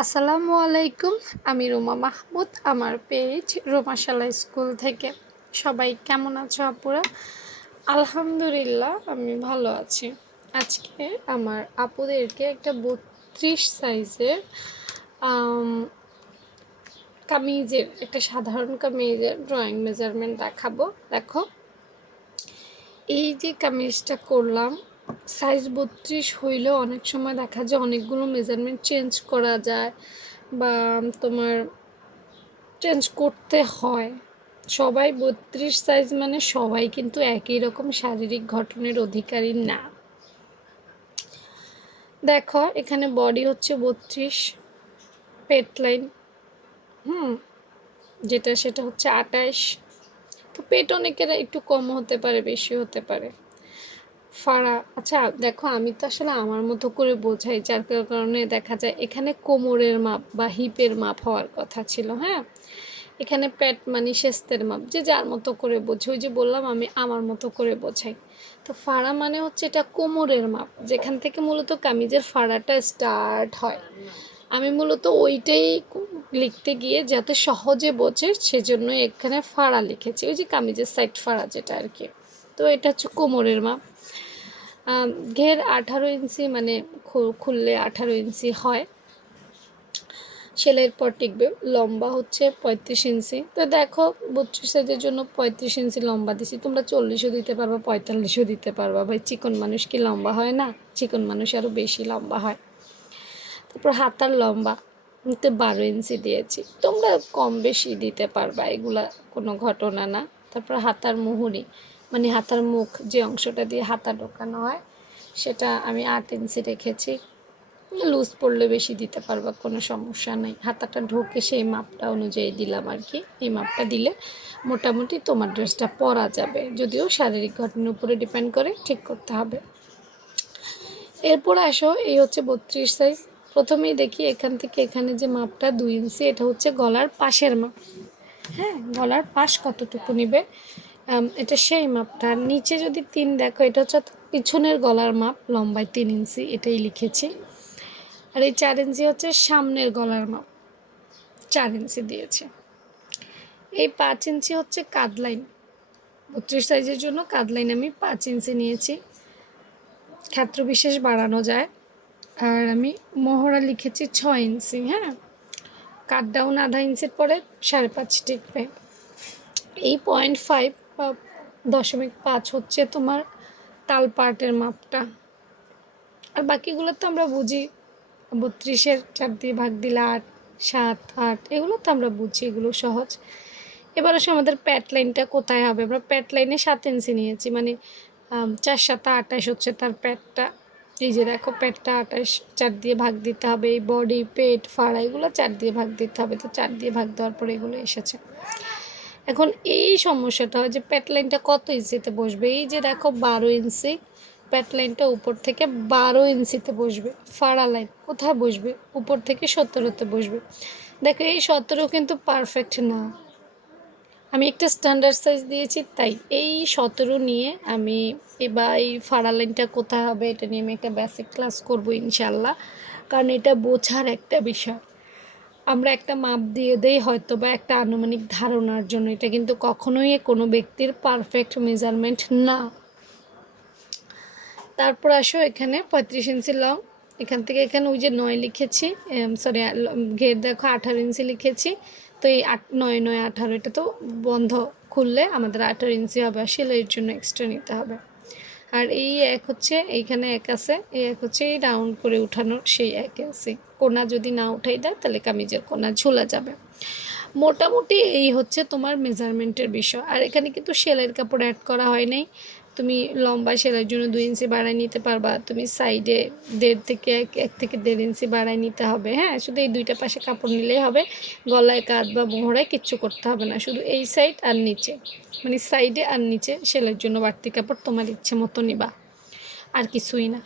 আসসালামু আলাইকুম। আমি রুমা মাহমুদ, আমার পেজ রুমাশালা স্কুল থেকে। সবাই কেমন আছো আপুরা? আলহামদুলিল্লাহ আমি ভালো আছি। আজকে আমার আপুদেরকে একটা 32 সাইজের কামিজের, একটা সাধারণ কামিজের ড্রয়িং মেজারমেন্ট দেখাবো। দেখো, এই যে কামিজটা করলাম, সাইজ 32 হইলেও অনেক সময় দেখা যায় অনেকগুলো মেজারমেন্ট চেঞ্জ করা যায় বা তোমার চেঞ্জ করতে হয়। সবাই 32 সাইজ মানে সবাই কিন্তু একই রকম শারীরিক গঠনের অধিকারী না। দেখো, এখানে বডি হচ্ছে 32, পেট লাইন সেটা হচ্ছে 28। তো পেট অনেকের একটু কম হতে পারে, বেশি হতে পারে। ফাড়া, আচ্ছা দেখো, আমি তো আসলে আমার মতো করে বোঝাই, যার কারণে দেখা যায় এখানে কোমরের মাপ বা হিপের মাপ হওয়ার কথা ছিল। হ্যাঁ, এখানে প্যাট মানে শেস্তের মাপ, যে যার মতো করে বোঝে। ওই যে বললাম আমি আমার মতো করে বোঝাই। তো ফাড়া মানে হচ্ছে এটা কোমরের মাপ, যেখান থেকে মূলত কামিজের ফাড়াটা স্টার্ট হয়। আমি মূলত ওইটাই লিখতে গিয়ে যাতে সহজে বোঝে সেজন্য এখানে ফাড়া লিখেছি, ওই যে কামিজের সাইড ফাড়া যেটা আর কি। তো এটা হচ্ছে কোমরের মাপ। ঘের 18 ইঞ্চি, মানে খুললে 18 ইঞ্চি হয়। সেলাইয়ের পর টিকবে। লম্বা হচ্ছে 35 ইঞ্চি। তো দেখো, 32 সাইজের জন্য 35 ইঞ্চি লম্বা দিছি। তোমরা 40ও দিতে পারবা, 45ও দিতে পারবা। ভাই, চিকন মানুষ কি লম্বা হয় না? চিকন মানুষ আরও বেশি লম্বা হয়। তারপর হাতার লম্বা 12 ইঞ্চি দিয়েছি। তোমরা কম বেশি দিতে পারবা, এগুলা কোনো ঘটনা না। তারপর হাতার মুহুরি, মানে হাতার মুখ, যে অংশটা দিয়ে হাতা ঢোকানো হয়, সেটা আমি 8 ইঞ্চি রেখেছি। লুজ পড়লে বেশি দিতে পারবা, কোনো সমস্যা নেই। হাতাটা ঢোকে সেই মাপটা অনুযায়ী দিলাম আর কি। এই মাপটা দিলে মোটামুটি তোমার ড্রেসটা পরা যাবে, যদিও শারীরিক গঠনের উপরে ডিপেন্ড করে, ঠিক করতে হবে। এরপর আসো, এই হচ্ছে 32 সাইজ। প্রথমেই দেখি এখান থেকে এখানে যে মাপটা 2 ইঞ্চি, এটা হচ্ছে গলার পাশের মাপ। হ্যাঁ, গলার পাশ কতটুকু নিবে, এটা সেই মাপটা। আর নিচে যদি 3 দেখো, এটা হচ্ছে পিছনের গলার মাপ, লম্বায় 3 ইঞ্চি, এটাই লিখেছি। আর এই 4 ইঞ্চি হচ্ছে সামনের গলার মাপ, 4 ইঞ্চি দিয়েছে। এই 5 ইঞ্চি হচ্ছে কাঁধ লাইন। 32 সাইজের জন্য কাঁধ লাইন আমি 5 ইঞ্চি নিয়েছি। ক্ষেত্র বিশেষ বাড়ানো যায়। আর আমি মহড়া লিখেছি 6 ইঞ্চি। হ্যাঁ, কাট ডাউন আধা ইঞ্চির পরে 5.5 টিকবে। এই 0.5 বা 0.5 হচ্ছে তোমার তাল পার্টের মাপটা। আর বাকিগুলো তো আমরা বুঝি, 32-এর 4 দিয়ে ভাগ দিলে 8, 7, 8, এগুলো তো আমরা বুঝি, এগুলো সহজ। এবার আসে আমাদের প্যাট লাইনটা কোথায় হবে। আমরা প্যাট লাইনে 7 ইঞ্চি নিয়েছি, মানে 4 7 28 হচ্ছে তার প্যাটটা। এই যে দেখো, প্যাটটা 28, 4 দিয়ে ভাগ দিতে হবে। এই বডি, পেট, ফাড়া, এগুলো 4 দিয়ে ভাগ দিতে হবে। তো 4 দিয়ে ভাগ দেওয়ার পরে এগুলো এসেছে। এখন এই সমস্যাটা হয় যে প্যাট লাইনটা কত ইঞ্চিতে বসবে। এই যে দেখো 12 ইঞ্চি, প্যাট লাইনটা উপর থেকে 12 ইঞ্চিতে বসবে। ফাড়া লাইন কোথায় বসবে? উপর থেকে 17তে বসবে। দেখো, এই 17 কিন্তু পারফেক্ট না। আমি একটা স্ট্যান্ডার্ড সাইজ দিয়েছি, তাই এই 17 নিয়ে আমি এবার এই ফাড়া লাইনটা কোথায় হবে এটা নিয়ে আমি একটা বেসিক ক্লাস করব ইনশাল্লাহ। কারণ এটা বোঝার একটা বিষয়। আমরা একটা মাপ দিয়ে দেই হয়তো বা একটা আনুমানিক ধারণার জন্য, এটা কিন্তু কখনোই কোনো ব্যক্তির পারফেক্ট মেজারমেন্ট না। তারপর আসো, এখানে 35 ইঞ্চি লং, এখান থেকে এখানে ওই যে 9 লিখেছি, সরি, ঘের দেখো 18 ইঞ্চি লিখেছি। তো এই 8 9 9 18, এটা তো বন্ধ, খুললে আমাদের 18 ইঞ্চি হবে। আর সেলাইয়ের জন্য এক্সট্রা নিতে হবে। আর এই এক হচ্ছে, এইখানে এক আছে, এই এক হচ্ছে এই রাউন্ড করে উঠানোর সেই এক আছে। কোনা যদি না উঠাই দেয় তাহলে কামিজের কোনা ঝুলে যাবে। মোটামুটি এই হচ্ছে তোমার মেজারমেন্টের বিষয়। আর এখানে কিন্তু সেলাইয়ের কাপড় অ্যাড করা হয় নাই। তুমি লম্বা সেলাইয়ের জন্য 2 ইঞ্চি বাড়ায় নিতে পারবা। তুমি সাইডে 1.5 থেকে 1.5 ইঞ্চি বাড়ায় নিতে হবে। হ্যাঁ, শুধু এই দুইটা পাশে কাপড় নিলেই হবে। গলায়, কাঁধ বা মোহরায় কিচ্ছু করতে হবে না, শুধু এই সাইড আর নিচে, মানে সাইডে আর নিচে সেলাইয়ের জন্য বাড়তি কাপড় তোমার ইচ্ছে মতো নিবা, আর কিছুই না।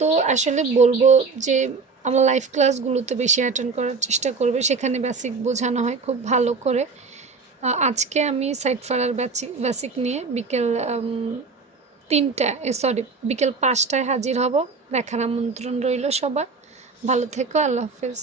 তো আসলে বলবো যে আমার লাইভ ক্লাসগুলোতে বেশি অ্যাটেন্ড করার চেষ্টা করবে, সেখানে বেসিক বোঝানো হয় খুব ভালো করে। আজকে আমি সাইড ফাড়ার বেসিক নিয়ে বিকেল 3টায়, বিকেল 5টায় হাজির হব। দেখার আমন্ত্রণ রইল সবার। ভালো থেকো, আল্লাহ হাফেজ।